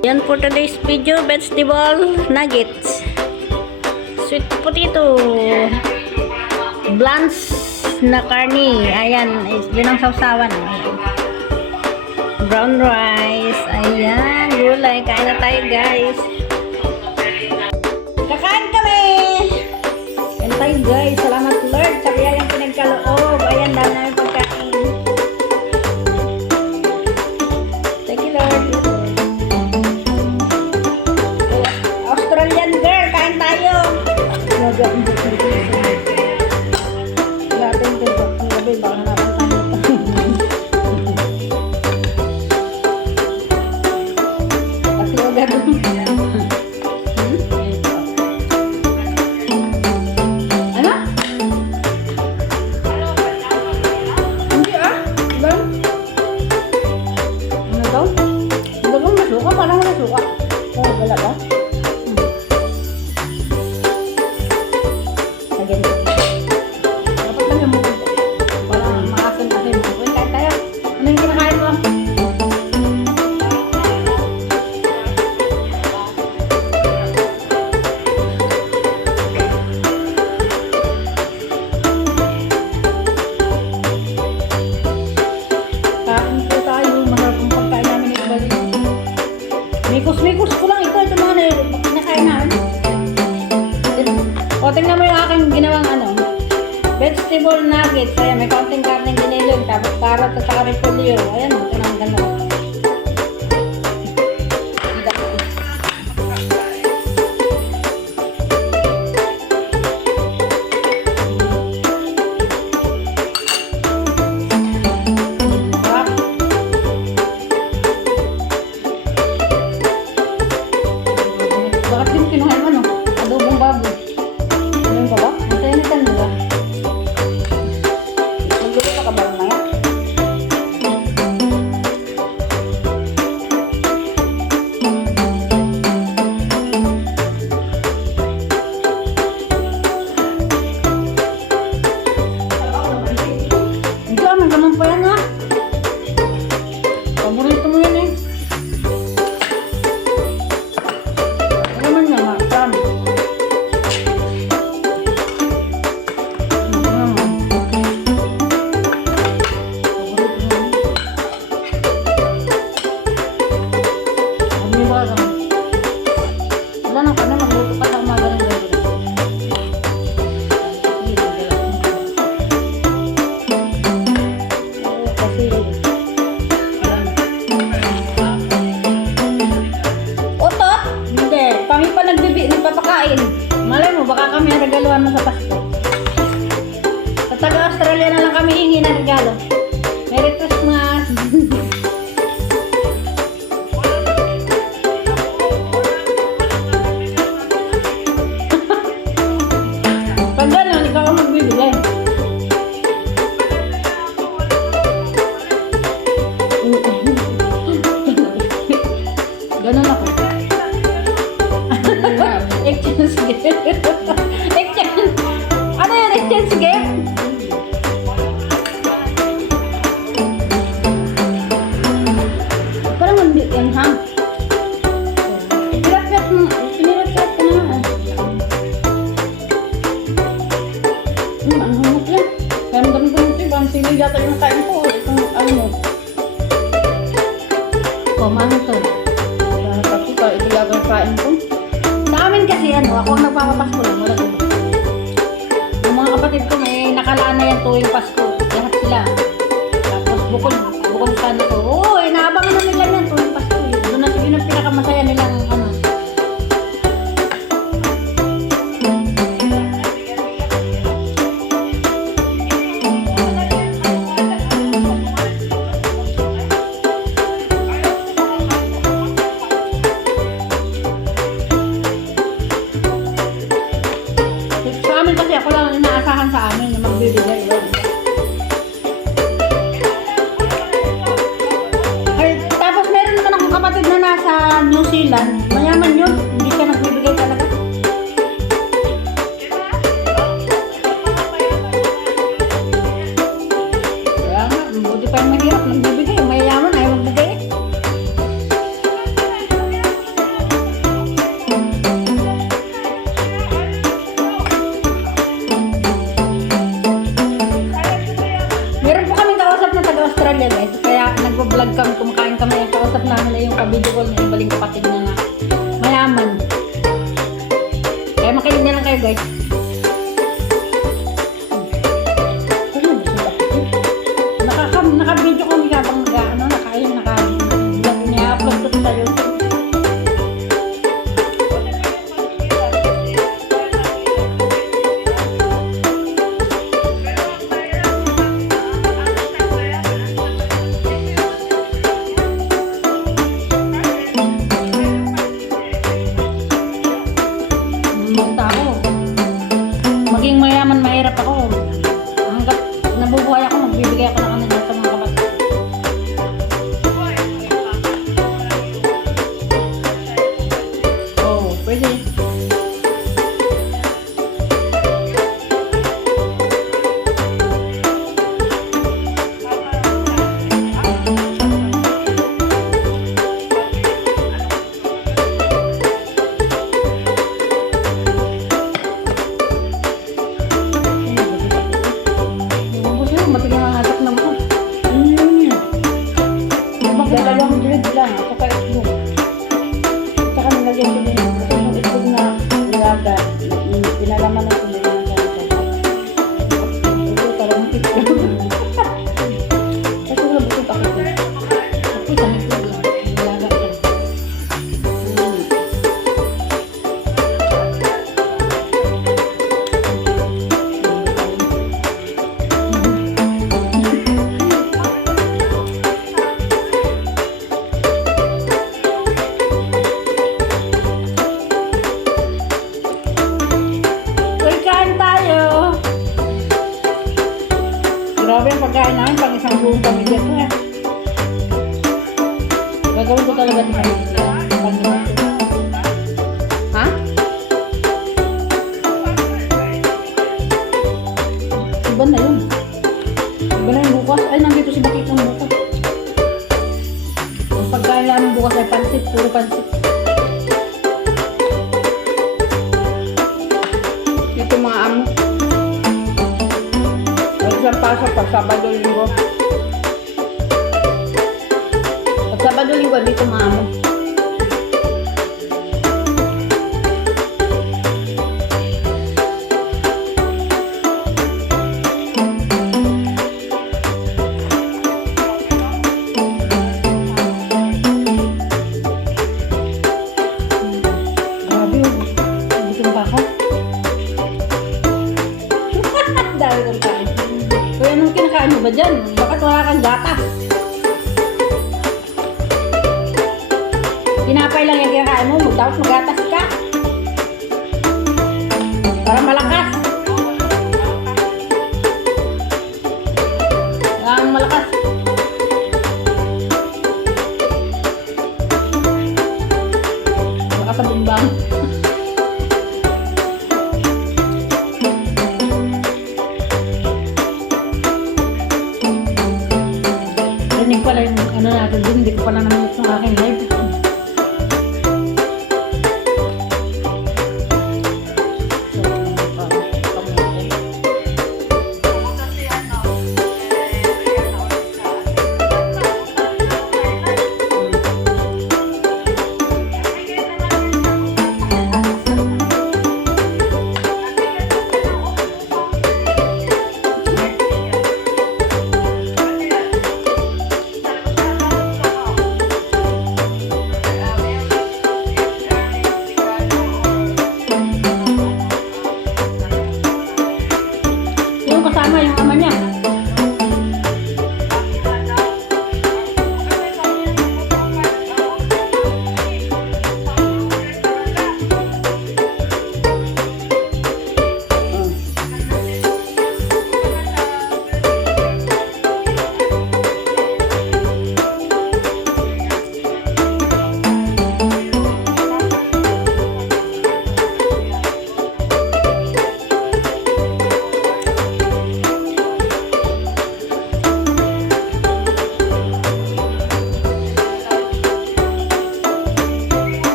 Yan for today's video, vegetable nuggets, sweet potato, blanch na karni, ayan, yun ang sausawan. Ayan. Brown rice, ayan, gulay, kain na tayo guys. Kakain kami! Kain tayo guys, salamat Lord sa biyayang pinagkaloob. Ayan, dahil namin pagkain. Thank you Lord. Australian girl, kain tayo. Natin ito, ang gabi, baka natin tayo. Kasi agad. Ano? Hindi ah. Diba? Ano daw? Hindi bang masuka? Parang masuka. Oh, wala ba? Again. Dapat lang yung mukha. Para maasin-asin. Uy, kain tayo. Ano yung kinakain mo? Kain po tayo. Masarap ang pagkain namin ni Bali. Mikos-mikos ko lang ito. Ito mga kinakain namin. O, tingnan mo yung aking ginawang vegetable nuggets. Ayan, may kaunting karneng ginilog. Tapos carrot at saka repolyo. Ayan, tingnan ang ganda. Bakit din kinuha yung adobong baboy? Ano ba ba? Masayanitan nila. Magluto ka ba na yan? Hindi ah, may ganun pa yan ha. Paborito mo yan eh. Ano naman yan ha? Saan? Wala na ka na, magluto ka sa umaga ng gabi. Kasi Otot? Hindi. Kami pa nagpapakain. Malay mo, baka kami ang regaluhan mo sa Pasko. Sa taga-Australia na lang kami hingi ng regalo. Merry Christmas! Pag gano'n, ikaw ang magbibigay. Ganun ako. Exchange gift. Exchange. Ano yun? Exchange gift? Parang hindi yan ha. Pinirat-kat ka na. Ang hanap yan. Ramdam ko nito. Bang sili yata yung kain ko. Itong ano. Pamano to. Tapos ka, ito yata yung kain ko. Sa amin kasi ako ang nagpapapasko lang. Wala iba. Yung mga kapatid ko may nakalaan na yan tuwing Pasko. Lahat sila. Tapos bukod sa ano ko. Oo, inaabangan na nila yan tuwing Pasko. Doon na yun ang pinakamasaya nilang ano. Sa amin kasi ako lang ang inaasahan sa amin na magbibigay. Ay, tapos meron naman akong kapatid na nasa New Zealand. Mayaman yun. Hindi siya nagbibigay talaga. naka-video call na ibaling kapatid na na mayaman. Kaya makinig na lang kayo guys. Naka-video kami habang nakain, naka-upload ko sa YouTube. Basta ako, maging mayaman, mahirap ako. Hanggat nabubuhay ako, magbibigay ako ng kanila sa mga kapatid. Oh, pwede. Dalawang bread lang, at saka itlog. At saka nilagyan ko din yung itlog na nilaga. Pinalaman ng kulay ng sarap. Ito, parang itlog. Kasi nabusog ako din. Ako isang itlog lang. Nilaga ko. Grabe ang pagkain namin, pang isang buong pamilya ko eh. Gagawin ko talaga sa pamilya. Ha? Iba na yun. Iba na yung bukas. Ay, nandito si Bakit ng bukas. Ang pagkain namin bukas ay pansit, puro pansit. Ito mga amo. Isang pasok pag Sabado Linggo. Pag Sabado Linggo, dito maamo. Grabe yun. Gutom pa ako. Dahil kong kain. Kaya anong kinakain mo ba dyan? Bakit wala kang gatas? Tinapay lang yung kinakain mo, tapos magatas ka. Para malakas. Kailangan malakas. Malakas sa bumbang. Rinig pala yung ano natin din, hindi ko pala naman yung aking live.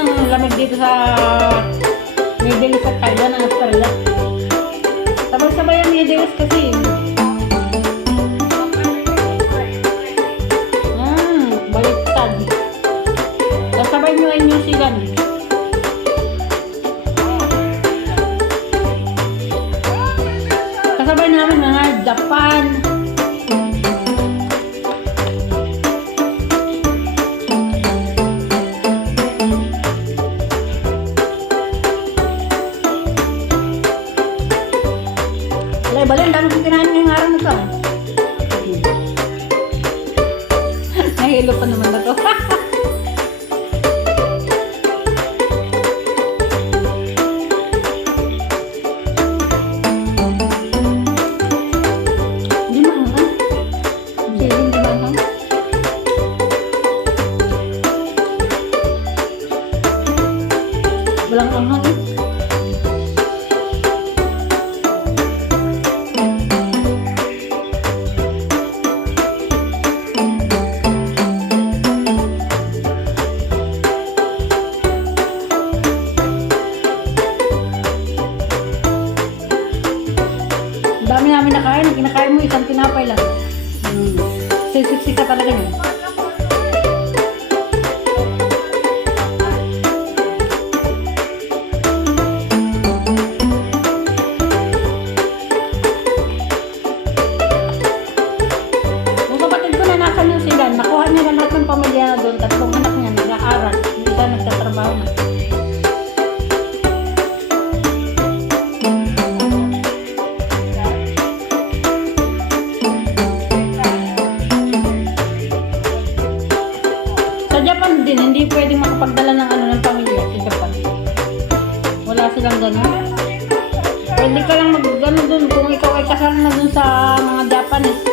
ng lamig dito sa Middle East at Thailand ang Australia. Sabay-sabay ang Middle East kasi. Baliktad. Kasabay nyo ay New Zealand. Kasabay namin mga Japan. Bali, ang dami kong kinain ngayong araw na to. Nahilo pa naman na to. Di maanghang. Siling di maanghang. Walang anghang eh. Dami namin nakain. Kinakain mo isang tinapay lang. Sisiksi ka talaga yun. Yung kapatid ko na nasa New Zealand, nakuha niya na lahat ng pamilya na doon. 3 anak niya nag-aaral. Hindi siya nagtatrabaho na. Sa Japan din, hindi pwedeng makapagdala ng ng pamilya sa Japan. Wala silang gano'n. Pwede ka lang mag-gano'n dun kung ikaw ay kasal na dun sa mga Japanese.